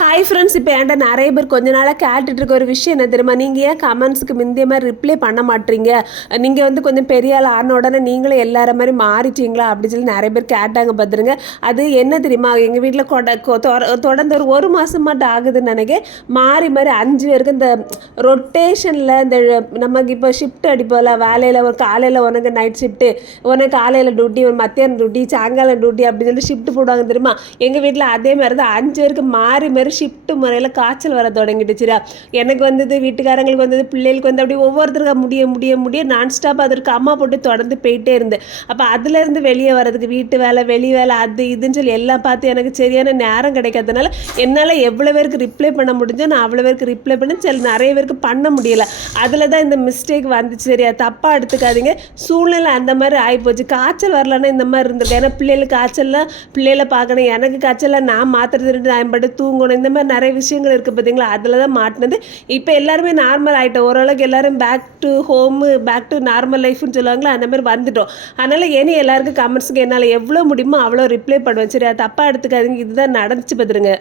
Hi friends இப்போ என்கிட்ட நிறைய பேர் கொஞ்ச நாளாக கேட்டுட்டு இருக்க ஒரு விஷயம் என்ன தெரியுமா? நீங்கள் ஏன் கமெண்ட்ஸுக்கு முந்தைய மாதிரி ரிப்ளை பண்ண மாட்டீங்க? நீங்கள் வந்து கொஞ்சம் பெரிய ஆள் ஆன உடனே நீங்களும் எல்லார மாதிரி மாறிட்டீங்களா? அப்படின்னு சொல்லி நிறைய பேர் கேட்டாங்க பார்த்துருங்க அது என்ன தெரியுமா? எங்கள் வீட்டில் கொட கொ- தொடர்ந்து ஒரு ஒரு மாதம் மட்டும் ஆகுதுன்னு நினைக்க மாறி மாறி அஞ்சு பேருக்கு இந்த ரொட்டேஷனில் இந்த நமக்கு இப்போ ஷிஃப்ட் அடிப்போம்ல வேலையில் ஒரு காலையில் உனக்கு நைட் ஷிஃப்ட்டு உனக்கு காலையில் டியூட்டி ஒரு மத்தியானம் டியூட்டி சாயங்காலம் டியூட்டி அப்படின்னு சொல்லி ஷிஃப்ட் போடுவாங்க தெரியுமா? எங்கள் வீட்டில் அதே மாதிரி தான் அஞ்சு பேருக்கு மாறி மாறி ஷிஃப்ட் முறையில் காய்ச்சல் வர தொடங்கிடுச்சுரா எனக்கு வந்தது வீட்டுக்காரங்களுக்கு வந்தது பிள்ளைகளுக்கு வந்து அப்படி ஒவ்வொருத்தருக்கா முடிய முடிய முடிய நான் ஸ்டாப் அதற்கு அம்மா போட்டு தொடர்ந்து போயிட்டே இருந்தேன் அப்போ அதுலேருந்து வெளியே வர்றதுக்கு வீட்டு வேலை வெளி வேலை அது இதுன்னு சொல்லி எல்லாம் பார்த்து எனக்கு சரியான நேரம் கிடைக்காதனால என்னால் எவ்வளோ பேருக்கு ரிப்ளை பண்ண முடிஞ்சோ நான் அவ்வளோ பேருக்கு ரிப்ளை பண்ண சில நிறைய பேருக்கு பண்ண முடியல. அதில் தான் இந்த மிஸ்டேக் வந்துச்சு சரியா? தப்பாக எடுத்துக்காதீங்க. சூழ்நிலை அந்த மாதிரி ஆகிப்போச்சு காய்ச்சல் வரலன்னா இந்த மாதிரி இருந்திருக்கு ஏன்னா பிள்ளைகளுக்கு காய்ச்சல்லாம் பிள்ளைகளை பார்க்கணும். எனக்கு காய்ச்சல்லாம் நான் மாத்திரை திருட்டு நான் பட்டு தூங்கணும். இந்த மாதிரி நிறைய விஷயங்கள் இருக்குது பார்த்தீங்களா? அதில் தான் மாட்டினது. இப்போ எல்லாருமே நார்மல் ஆகிட்டோம் ஓரளவுக்கு எல்லாரும் back to home back to normal லைஃப்னு சொல்லுவாங்களா அந்த மாதிரி வந்துட்டோம். அதனால் இனி எல்லாருக்கும் கமெண்ட்ஸுக்கு என்னால் எவ்வளோ முடியுமோ அவ்வளோ ரிப்ளை பண்ணுவேன். சரி அது தப்பாக எடுத்துக்காதீங்க. இதுதான் நடந்துச்சு பார்த்துருங்க.